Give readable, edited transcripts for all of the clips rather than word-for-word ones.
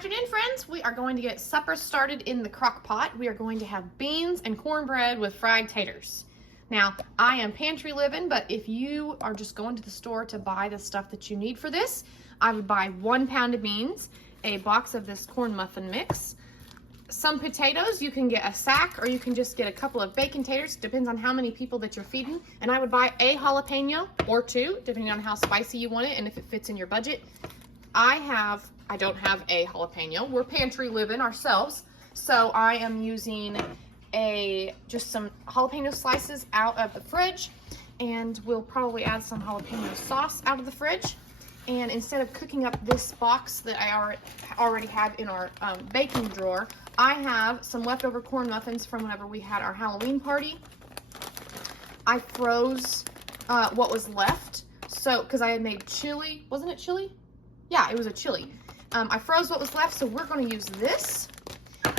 afternoon, friends. We are going to get supper started in the crock pot. We are going to have beans and cornbread with fried taters. Now, I am pantry living, but if you are just going to the store to buy the stuff that you need for this, I would buy 1 pound of beans, a box of this corn muffin mix, some potatoes. You can get a sack or you can just get a couple of bacon taters, depends on how many people that you're feeding. And I would buy a jalapeno or 2, depending on how spicy you want it and if it fits in your budget. I don't have a jalapeno. We're pantry living ourselves, so I am using just some jalapeno slices out of the fridge, and we'll probably add some jalapeno sauce out of the fridge. And instead of cooking up this box that I already have in our baking drawer, I have some leftover corn muffins from whenever we had our Halloween party. I froze what was left, so because I had made chili. Wasn't it chili? Yeah, it was a chili. I froze what was left, so we're going to use this.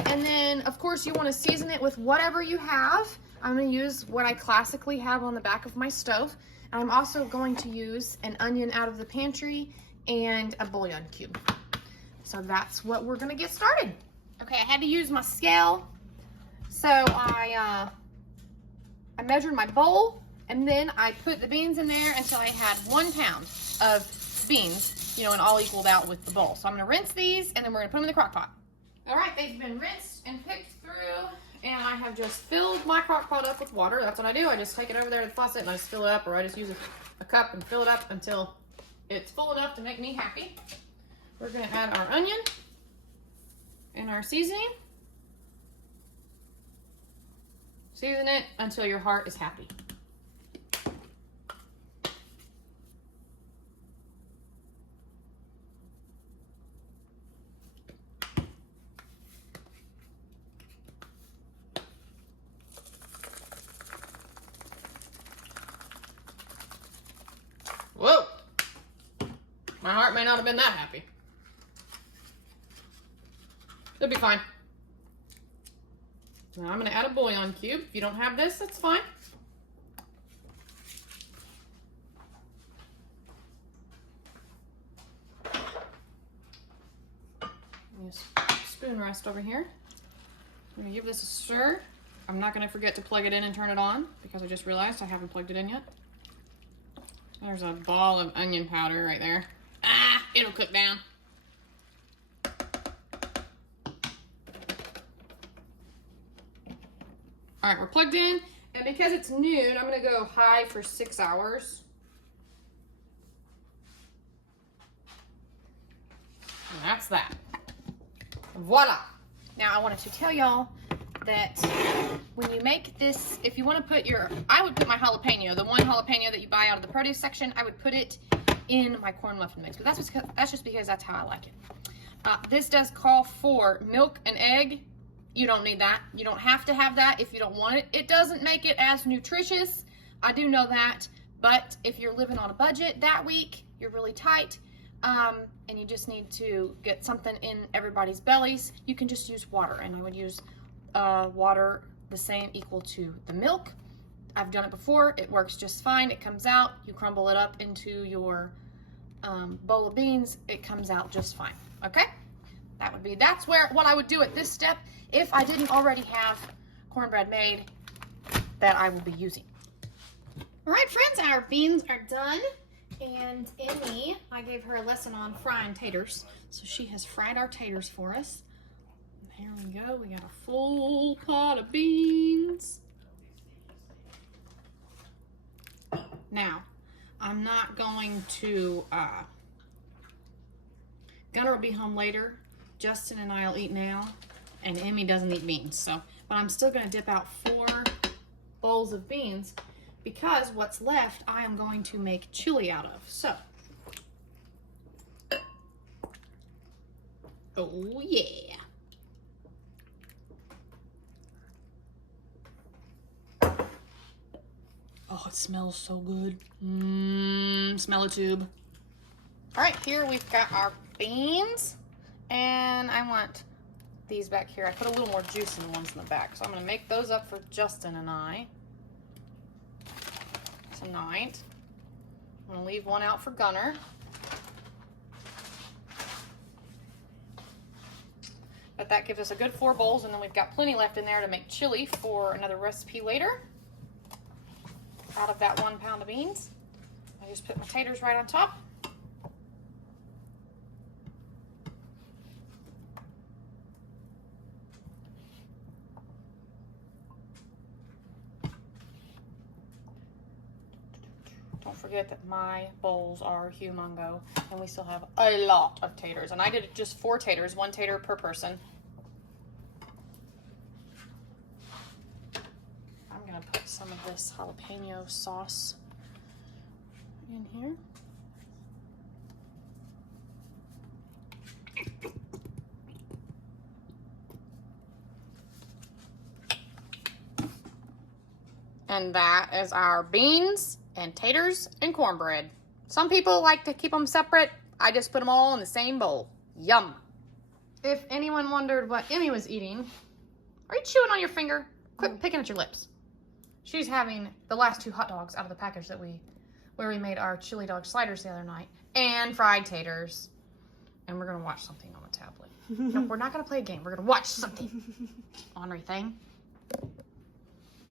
And then, of course, you want to season it with whatever you have. I'm going to use what I classically have on the back of my stove. And I'm also going to use an onion out of the pantry and a bouillon cube. So that's what we're going to get started. Okay, I had to use my scale. So I measured my bowl, and then I put the beans in there until I had 1 pound of beans, you know, and all equaled out with the bowl. So I'm gonna rinse these, and then we're gonna put them in the crock pot. All right, they've been rinsed and picked through, and I have just filled my crock pot up with water. That's what I do. I just take it over there to the faucet and I just fill it up, or I just use a cup and fill it up until it's full enough to make me happy. We're gonna add our onion and our seasoning. Season it until your heart is happy. Whoa! My heart may not have been that happy. It'll be fine. Now I'm going to add a bouillon cube. If you don't have this, that's fine. Use spoon rest over here. I'm going to give this a stir. I'm not going to forget to plug it in and turn it on because I just realized I haven't plugged it in yet. There's a ball of onion powder right there. Ah, it'll cook down. All right, we're plugged in, and because it's noon, I'm gonna go high for 6 hours. And that's that. Voila. Now I wanted to tell y'all that when you make this, if you want to put I would put my jalapeno, the 1 jalapeno that you buy out of the produce section, I would put it in my corn muffin mix, but that's just because that's how I like it. This does call for milk and egg. You don't need that. You don't have to have that if you don't want it. It doesn't make it as nutritious. I do know that, but if you're living on a budget that week, you're really tight, and you just need to get something in everybody's bellies, you can just use water, and I would use water the same equal to the milk. I've done it before. It works just fine. It comes out. You crumble it up into your bowl of beans. It comes out just fine. Okay? That's what I would do at this step if I didn't already have cornbread made that I will be using. All right, friends, our beans are done. And Emmy, I gave her a lesson on frying taters. So she has fried our taters for us. Here we go. We got a full pot of beans. Now, I'm not going to, Gunnar will be home later. Justin and I will eat now, and Emmy doesn't eat beans. But I'm still going to dip out 4 bowls of beans because what's left I am going to make chili out of. So, oh yeah. Oh, it smells so good. Smell a tube. All right, here we've got our beans. And I want these back here. I put a little more juice in the ones in the back. So I'm going to make those up for Justin and I tonight. I'm going to leave one out for Gunnar. But that gives us a good 4 bowls, and then we've got plenty left in there to make chili for another recipe later. Out of that 1 pound of beans, I just put my taters right on top. Don't forget that my bowls are humongo, and we still have a lot of taters. And I did just 4 taters, 1 tater per person. I'm gonna put some of this jalapeno sauce in here. And that is our beans and taters and cornbread. Some people like to keep them separate. I just put them all in the same bowl. Yum. If anyone wondered what Emmy was eating, are you chewing on your finger? Quit picking at your lips. She's having the last 2 hot dogs out of the package that where we made our chili dog sliders the other night, and fried taters. And we're gonna watch something on the tablet. No, we're not gonna play a game. We're gonna watch something. Ornery thing.